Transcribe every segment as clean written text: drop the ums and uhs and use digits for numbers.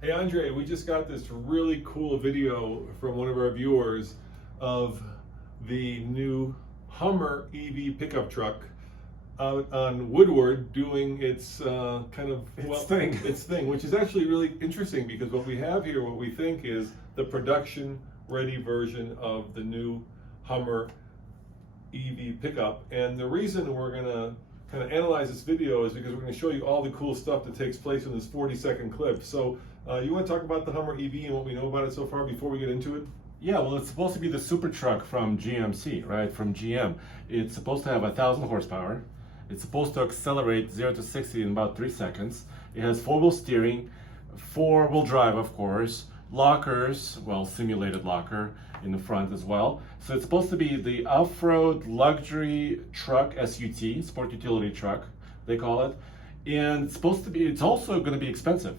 Hey Andre, we just got this really cool video from one of our viewers of the new Hummer EV pickup truck out on Woodward doing its its thing, which is actually really interesting because what we have here, what we think is the production ready version of the new Hummer EV pickup. And the reason we're gonna kind of analyze this video is because we're going to show you all the cool stuff that takes place in this 40-second clip. So you want to talk about the Hummer EV and what we know about it so far before we get into it? Yeah, well, it's supposed to be the super truck from GMC, right? From GM. It's supposed to have 1,000 horsepower. It's supposed to accelerate 0 to 60 in about 3 seconds. It has 4-wheel steering, 4-wheel drive, of course, lockers, well, simulated locker in the front as well. So it's supposed to be the off-road luxury truck, SUT, sport utility truck, they call it. And it's also going to be expensive.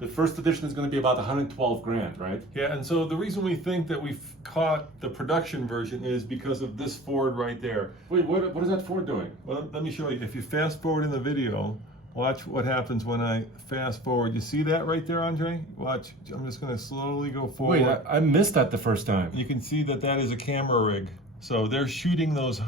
The first edition is going to be about 112 grand, right? Yeah, and so the reason we think that we've caught the production version is because of this Ford right there. Wait, what is that Ford doing? Well, let me show you. If you fast forward in the video, watch what happens when I fast forward. You see that right there, Andre? Watch. I'm just going to slowly go forward. Wait, I missed that the first time. You can see that that is a camera rig. So they're shooting those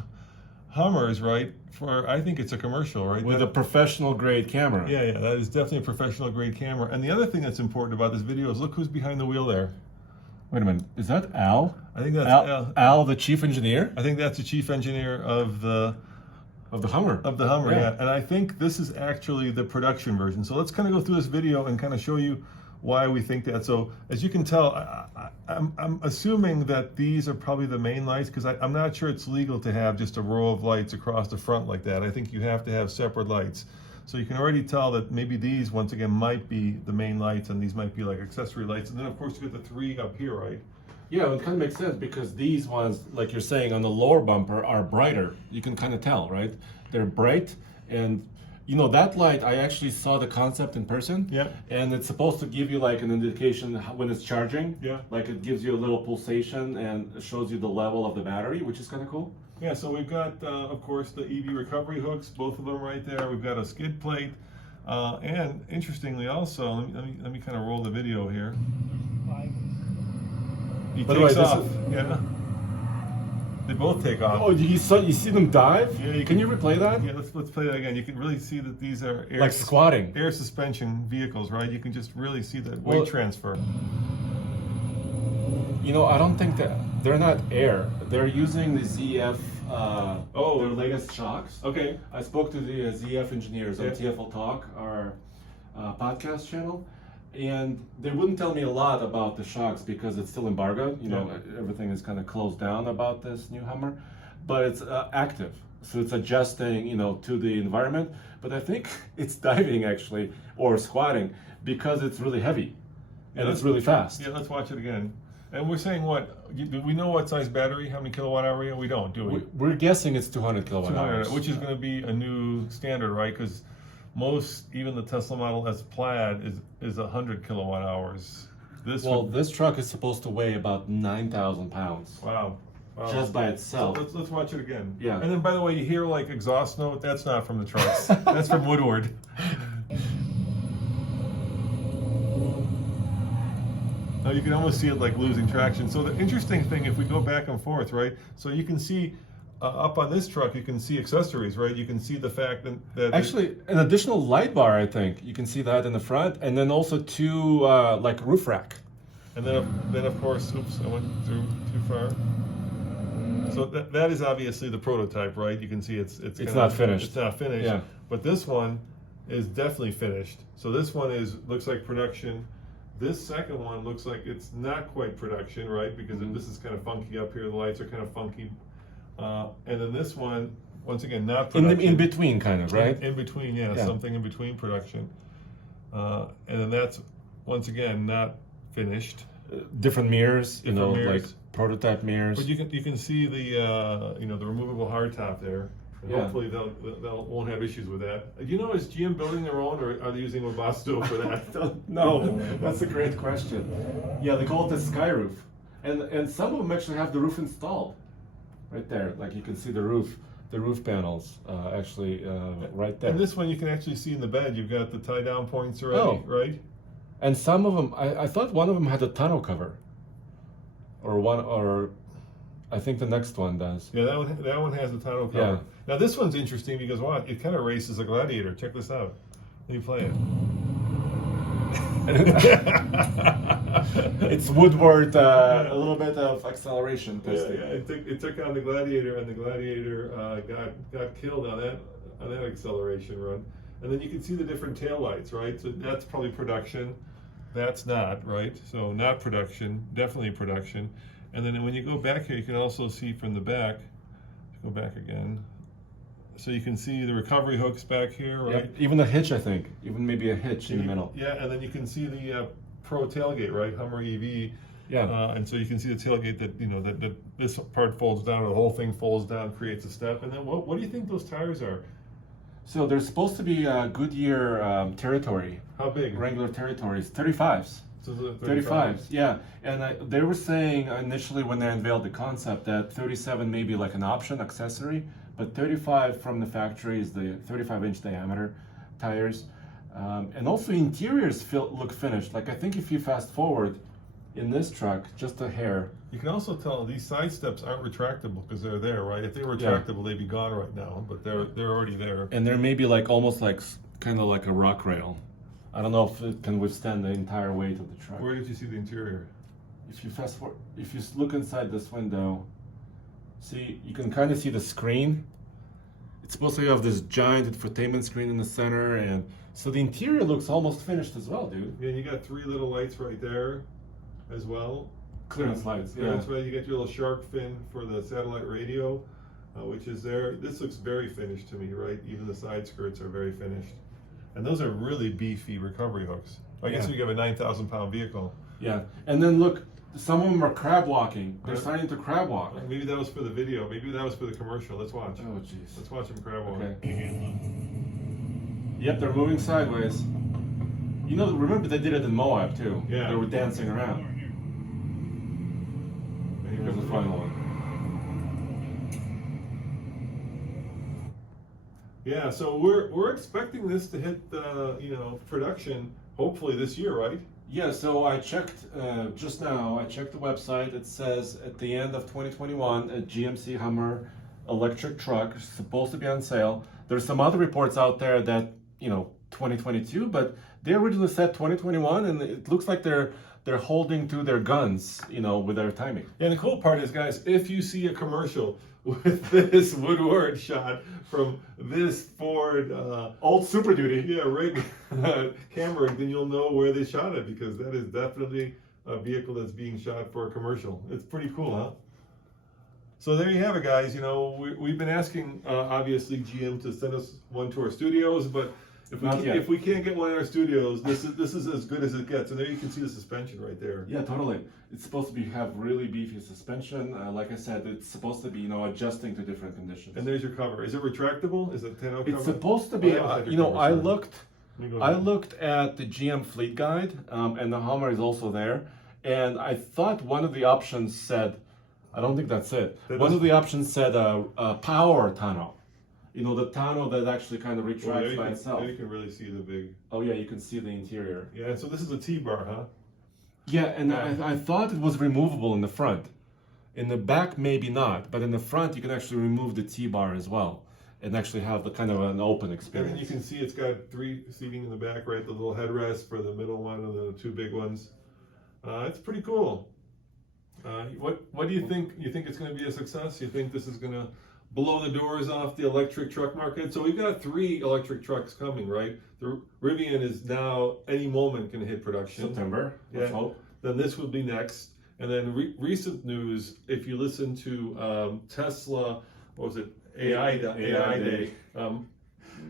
Hummers, right? For, I think it's a commercial, right? With a professional grade camera. Yeah, that is definitely a professional grade camera. And the other thing that's important about this video is look who's behind the wheel there. Wait a minute, is that Al? I think that's Al. Al, the chief engineer? I think that's the chief engineer of the Hummer. Of the Hummer, yeah. And I think this is actually the production version. So let's kind of go through this video and kind of show you why we think that. So as you can tell, I'm assuming that these are probably the main lights because I'm not sure it's legal to have just a row of lights across the front like that. I think you have to have separate lights. So you can already tell that maybe these, once again, might be the main lights and these might be like accessory lights. And then of course you get the 3 up here, right? Yeah, it kind of makes sense because these ones, like you're saying, on the lower bumper are brighter. You can kind of tell, right? They're bright, and you know that light, I actually saw the concept in person. Yeah. And it's supposed to give you like an indication when it's charging. Yeah. Like it gives you a little pulsation and shows you the level of the battery, which is kind of cool. Yeah, so we've got, of course, the EV recovery hooks, both of them right there. We've got a skid plate. And interestingly also, let me kind of roll the video here. He takes off. Yeah. They both take off. Oh, you see them dive? Yeah. Can you replay that? Yeah, let's play that again. You can really see that these are like squatting. Air suspension vehicles, right? You can just really see that weight transfer. You know, I don't think that they're not air. They're using the ZF, their latest shocks. Okay. I spoke to the ZF engineers on TFL Talk, our podcast channel, and they wouldn't tell me a lot about the shocks because it's still embargoed. You know, everything is kind of closed down about this new Hummer, but it's active. So it's adjusting, you know, to the environment. But I think it's diving actually, or squatting, because it's really heavy and it's really fast. Yeah, let's watch it again. And we're saying what? Do we know what size battery? How many kilowatt hour? We don't, do we? We're guessing it's 200 kilowatt hours. Which is going to be a new standard, right? Because most, even the Tesla Model S Plaid is 100 kilowatt hours. This truck is supposed to weigh about 9,000 pounds. Wow. Just by itself. So let's watch it again. Yeah. And then, by the way, you hear like exhaust note. That's not from the trucks. That's from Woodward. Now you can almost see it like losing traction. So the interesting thing, if we go back and forth, right? So you can see up on this truck, you can see accessories, right? You can see the fact that actually an additional light bar. I think you can see that in the front, and then also 2 like roof rack. And then of course, oops, I went through too far. So that is obviously the prototype, right? You can see it's not finished. It's not finished. Yeah. But this one is definitely finished. So this one looks like production. This second one looks like it's not quite production, right? Because this is kind of funky up here. The lights are kind of funky. And then this one, once again, not production. In between, kind of, right? In between, yeah, something in between production. And then that's, once again, not finished. Different mirrors, Different mirrors. like prototype mirrors. But you can see the the removable hardtop there. And hopefully they'll won't have issues with that. You know, is GM building their own, or are they using Webasto for that? No, that's a great question. Yeah, they call it the sky roof, and some of them actually have the roof installed, right there. Like you can see the roof panels right there. And this one you can actually see in the bed. You've got the tie down points already, right? And some of them, I thought one of them had a tonneau cover, or I think the next one does. Yeah, that one has a tonneau cover. Yeah. Now this one's interesting because what? It kind of races a Gladiator. Check this out. Let me play it. It's Woodward, a little bit of acceleration testing. Yeah, it took on the Gladiator, and the Gladiator got killed on that acceleration run. And then you can see the different taillights, right? So that's probably production. That's not, right? So not production, definitely production. And then when you go back here, you can also see from the back. Go back again. So you can see the recovery hooks back here, right? Yeah, even a hitch, I think. Even maybe a hitch in the middle. Yeah, and then you can see the Pro tailgate, right? Hummer EV. Yeah. And so you can see the tailgate that, that this part folds down, or the whole thing folds down, creates a step. And then what do you think those tires are? So there's supposed to be Goodyear territory. How big? Regular territories, 35s. So the 35s, yeah. And they were saying initially when they unveiled the concept that 37 may be like an option accessory, but 35 from the factory is the 35-inch diameter tires. And also interiors look finished. Like I think if you fast forward in this truck, just a hair. You can also tell these side steps aren't retractable because they're there, right? If they were retractable, they'd be gone right now, but they're already there. And there may be like almost like kind of like a rock rail. I don't know if it can withstand the entire weight of the truck. Where did you see the interior? If you fast forward, if you look inside this window, see, you can kind of see the screen. It's supposed to have this giant infotainment screen in the center, and so the interior looks almost finished as well, dude. Yeah, and you got 3 little lights right there as well. Clearance lights, yeah. That's right. You get your little shark fin for the satellite radio, which is there. This looks very finished to me, right? Even the side skirts are very finished. And those are really beefy recovery hooks. I guess we have a 9,000-pound vehicle. Yeah, and then look, some of them are crab walking. They're starting to crab walk. Maybe that was for the video. Maybe that was for the commercial. Let's watch. Oh, jeez. Let's watch them crab walk. Okay. Yep, they're moving sideways. You know, remember they did it in Moab too. Yeah. They were dancing around. And Here's the final one. Yeah, so we're expecting this to hit production hopefully this year, right? Yeah, so I checked just now. I checked the website. It says at the end of 2021, a GMC Hummer electric truck is supposed to be on sale. There's some other reports out there that 2022, but they originally said 2021, and it looks like they're holding to their guns, with their timing. Yeah, and the cool part is, guys, if you see a commercial with this Woodward shot from this Ford Old Super Duty, rig camera, then you'll know where they shot it, because that is definitely a vehicle that's being shot for a commercial. It's pretty cool, huh? So there you have it, guys. We've been asking obviously GM to send us one to our studios, but if we can't get one in our studios, this is as good as it gets. And there you can see the suspension right there. Yeah, totally. It's supposed to have really beefy suspension. Like I said, it's supposed to be adjusting to different conditions. And there's your cover. Is it retractable? Is it 10 cover? It's supposed to be. I looked at the GM fleet guide, and the Hummer is also there. And I thought one of the options said, I don't think that's it. One of the options said a power tonneau. The tonneau that actually kind of retracts by itself. There you can really see the big... Oh yeah, you can see the interior. Yeah, so this is a T-bar, huh? Yeah, and I thought it was removable in the front. In the back, maybe not, but in the front, you can actually remove the T-bar as well, and actually have the kind of an open experience. And then you can see it's got 3 seating in the back, right? The little headrest for the middle one, and then the 2 big ones. It's pretty cool. What do you think? You think it's going to be a success? You think this is going to blow the doors off the electric truck market? So we've got 3 electric trucks coming, right? The Rivian is now any moment going to hit production. September, let's hope. Then this will be next. And then recent news, if you listen to Tesla, what was it? AI Day.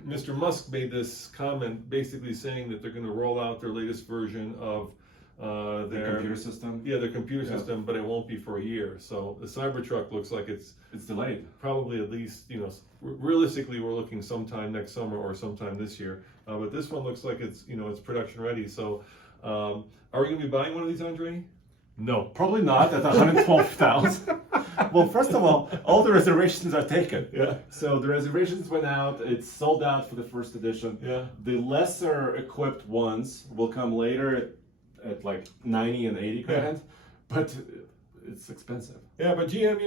Mr. Musk made this comment basically saying that they're going to roll out their latest version of their computer system. Yeah, their computer system, but it won't be for a year. So the Cybertruck looks like it's delayed. Probably at least, realistically, we're looking sometime next summer or sometime this year. But this one looks like it's it's production ready. So are we going to be buying one of these, Andre? No, probably not at 112,000. Well, first of all the reservations are taken. Yeah. So the reservations went out. It's sold out for the first edition. Yeah. The lesser equipped ones will come later at like 90 and 80 grand, but it's expensive. Yeah, but GM,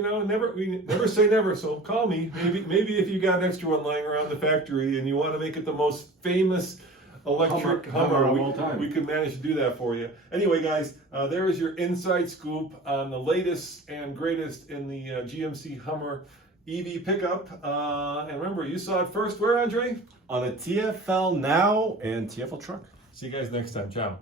we never say never. So call me. Maybe if you got an extra one lying around the factory and you want to make it the most famous electric Hummer of all time, we could manage to do that for you. Anyway, guys, there is your inside scoop on the latest and greatest in the GMC Hummer EV pickup. And remember, you saw it first. Where, Andre? On a TFL Now and TFL Truck. See you guys next time. Ciao.